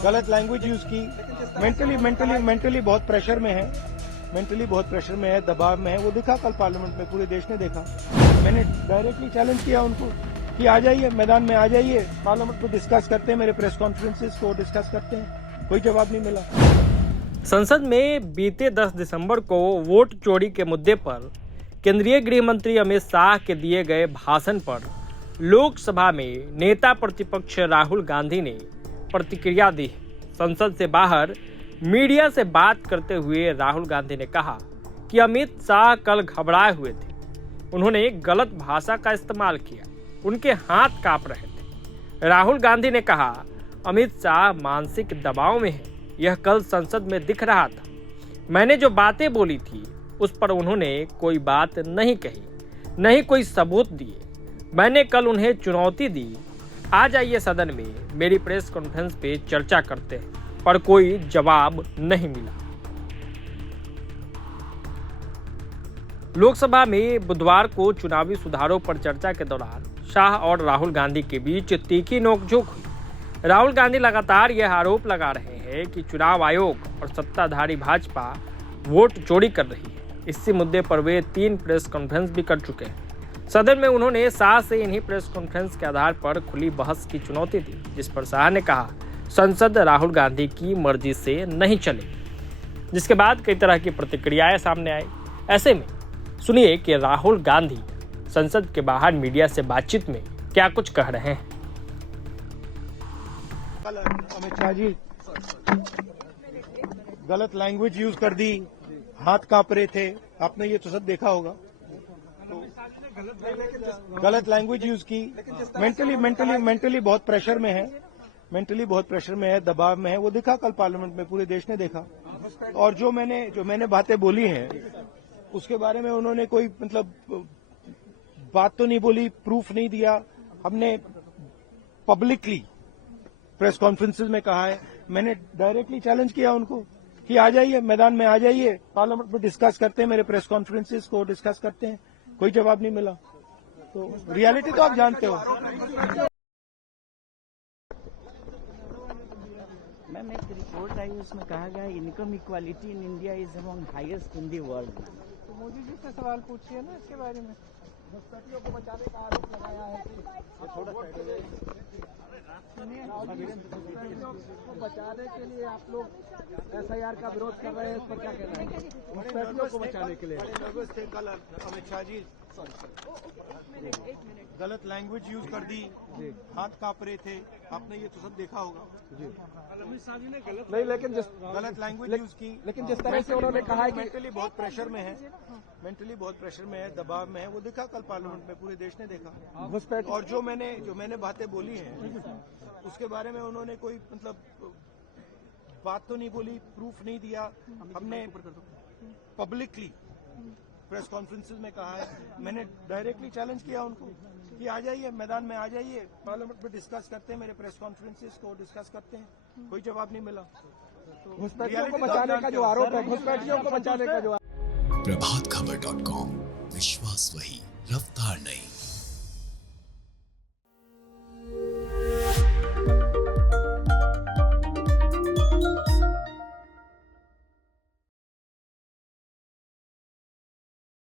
गलत language use की, mentally बहुत प्रेशर में है, दबाव में है। वो दिखा कल पार्लियामेंट में, पूरे देश ने देखा। मैंने डायरेक्टली चैलेंज किया उनको कि आ जाइए, मैदान में आ जाइए, पार्लियामेंट में डिस्कस करते हैं, मेरे प्रेस कॉन्फ्रेंसेस को डिस्कस करते हैं। कोई जवाब नहीं मिला। संसद में बीते 10 दिसंबर को वोट चोरी के मुद्दे पर केंद्रीय गृह मंत्री अमित शाह के दिए गए भाषण पर लोकसभा में नेता प्रतिपक्ष राहुल गांधी ने प्रतिक्रिया दी। संसद से बाहर मीडिया से बात करते हुए राहुल गांधी ने कहा कि अमित शाह कल घबराए हुए थे, उन्होंने गलत भाषा का इस्तेमाल किया, उनके हाथ कांप रहे थे। राहुल गांधी ने कहा अमित शाह मानसिक दबाव में है, यह कल संसद में दिख रहा था। मैंने जो बातें बोली थी उस पर उन्होंने कोई बात नहीं कही, नहीं कोई सबूत दिए। मैंने कल उन्हें चुनौती दी, आ जाइए सदन में, मेरी प्रेस कॉन्फ्रेंस पे चर्चा करते हैं, पर कोई जवाब नहीं मिला। लोकसभा में बुधवार को चुनावी सुधारों पर चर्चा के दौरान शाह और राहुल गांधी के बीच तीखी नोकझोंक हुई। राहुल गांधी लगातार यह आरोप लगा रहे हैं कि चुनाव आयोग और सत्ताधारी भाजपा वोट चोरी कर रही है। इसी मुद्दे पर वे 3 प्रेस कॉन्फ्रेंस भी कर चुके हैं। सदन में उन्होंने शाह से इन्हीं प्रेस कॉन्फ्रेंस के आधार पर खुली बहस की चुनौती दी, जिस पर शाह ने कहा संसद राहुल गांधी की मर्जी से नहीं चलेगी, जिसके बाद कई तरह की प्रतिक्रियाएं सामने आई। ऐसे में सुनिए कि राहुल गांधी संसद के बाहर मीडिया से बातचीत में क्या कुछ कह रहे हैं। कल अमित शाह जी गलत लैंग्वेज यूज कर दी, हाथ कांप रहे थे, आपने ये तो सब देखा होगा। गलत लैंग्वेज यूज की, मेंटली बहुत प्रेशर में है, दबाव में है। वो दिखा कल पार्लियामेंट में, पूरे देश ने देखा। और जो मैंने बातें बोली हैं उसके बारे में उन्होंने कोई बात तो नहीं बोली, प्रूफ नहीं दिया। हमने पब्लिकली प्रेस कॉन्फ्रेंसेस में कहा है, मैंने डायरेक्टली चैलेंज किया उनको कि आ जाइए, मैदान में आ जाइए, पार्लियामेंट में डिस्कस करते हैं, मेरे प्रेस कॉन्फ्रेंसेस को डिस्कस करते हैं। कोई जवाब नहीं मिला। तो रियलिटी तो आप जानते हो। मैम, एक रिपोर्ट आई, उसमें कहा गया income equality in India is among highest in the world. तो मोदी जी से सवाल पूछिए ना इसके बारे में। घुसपैठियों को बचाने का आरोप लगाया है कि घुसपैठियों को बचाने के लिए आप लोग एसआईआर का विरोध कर रहे हैं, इस पर क्या कहना है? घुसपैठियों को बचाने के लिए कल अमित शाह जी गलत लैंग्वेज यूज कर दी, हाथ कांप रहे थे, आपने ये तो सब देखा होगा। अमित शाह जी ने गलत लैंग्वेज यूज की, लेकिन जिस तरह से उन्होंने कहा है कि मेंटली बहुत प्रेशर में है, दबाव में है। वो दिखा कल पार्लियामेंट में, पूरे देश ने देखा। घुसपैठ और जो मैंने बातें बोली हैं उसके बारे में उन्होंने कोई बात तो नहीं बोली, प्रूफ नहीं दिया। हमने पब्लिकली प्रेस कॉन्फ्रेंसेस में कहा है, मैंने डायरेक्टली चैलेंज किया उनको कि आ जाइए, मैदान में आ जाइए, पार्लियामेंट में डिस्कस करते हैं, मेरे प्रेस कॉन्फ्रेंसेस को डिस्कस करते हैं। कोई जवाब नहीं मिला। तो घुसपैठियों को बचाने का जो आरोप है, घुसपैठियों को बचाने का जो प्रभातखबर.com, विश्वास वही, रफ्तार नहीं।